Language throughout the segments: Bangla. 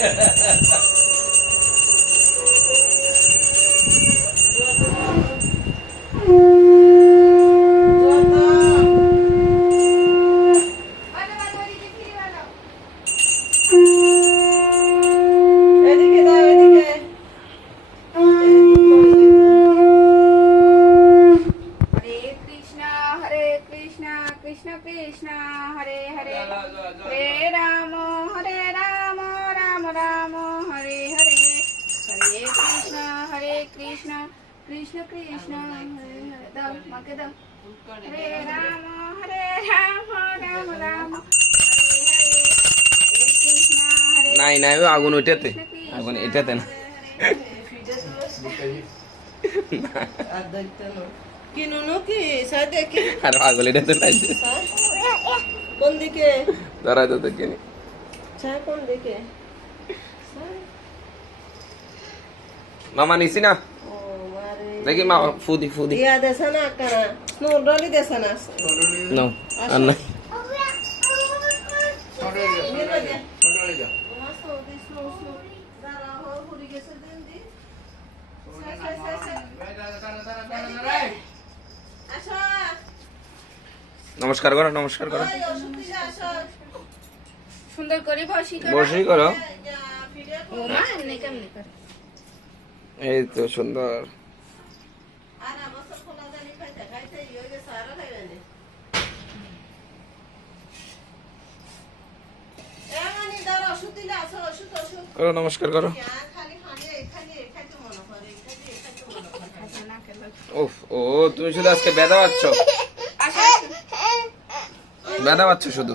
Yeah. কৃষ্ণ কৃষ্ণ কৃষ্ণ হরে হরে দাও মাকে দাও। হরে রাম হরে রাম রাম রাম হরে হরে। হরে কৃষ্ণ হরে নাই নাই আগুন ওইটাতে আগুন এটাতে না। আর দেখি পাগল এটাতে নাই। কোন দিকে? ধরা তো কিনি কোন দিকে? মামা নিছি না? দেখি মা ফুদি ফুদি। ইয়া দেশা না কারা? স্নোর ডলি দেশা না। আর নমস্কার করো নমস্কার করো। সুন্দর করে বসি করো বসেই করো ও মা এমনি কেমনি করে এই তো সুন্দর। করো নমস্কার করো। উফ ও তুমি শুধু আজকে বেদা পাচ্ছ বেদা পাচ্ছ শুধু।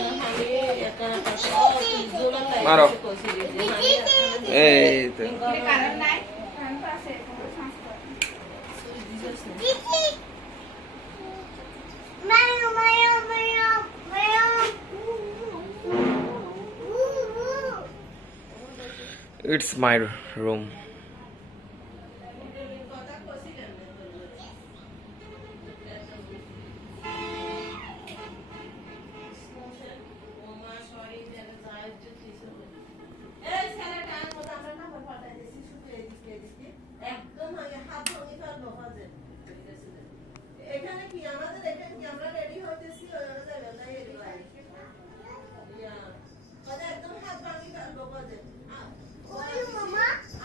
নাই কারণ তো। মাই রুম এখানে কি আমাদের এখানে কি আমরা রেডি হইতেছি ওই জায়গায় নাই এর বাইরে ইয়া কদে একদম হাত ভাঙি ফেলব কদে মামা মামা মামা শুধু এটা দাও মামা কোথায় মামা পাঠিয়ে দিচ্ছ সয়নার এই যে দিছে ওই কি আর কে ধরে হানি কত বলে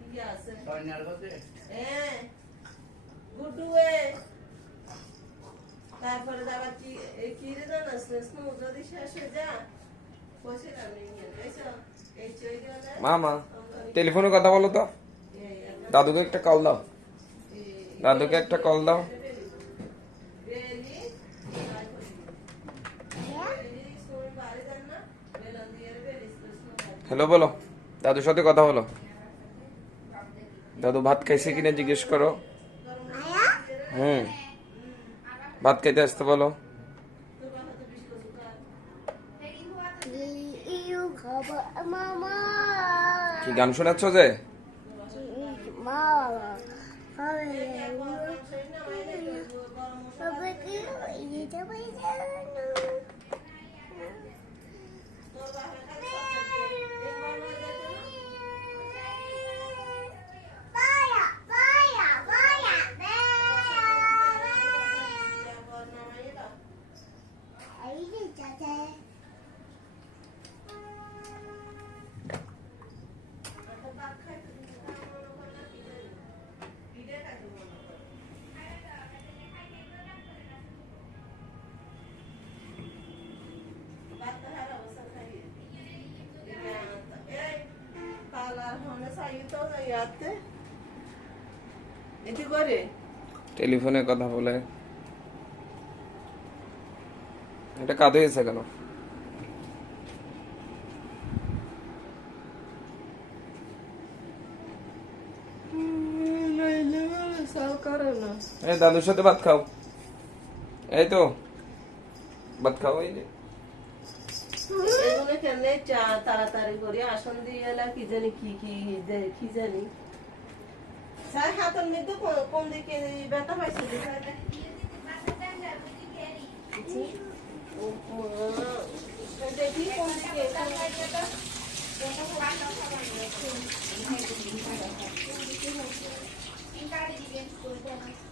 কি আছে গুডু এ তারপরে যাবার কি কি রে জানাস যদি শেষ যা বসে রান্নি এসো এই চৈরি মামা, টেলিফোনে কথা বলো তো। দাদুকে একটা কল দাও। দাদুকে একটা কল দাও। হ্যালো বলো। দাদুর সাথে কথা বলো। দাদু ভাত খাইছে কিনা জিজ্ঞেস করো। হুম। ভাত খাইতে আসতে বলো. কি গান শোনাচ্ছ যে? Hallelujah. টেলিফোনে কথা বলে। এটা হয়েছে কেন? এই দাদুর সাথে ভাত খাও। এই তো। ভাত খাও এই সেগুলো কেমনে তাড়াতাড়ি করে। আসন দিয়ে এলা কি জানি কি কি কি জানি। স্যার হাতের মধ্যে কোন দিকে ব্যথা পাইছিল আচ্ছা। দেখি কোন দিকে কোন দিকে।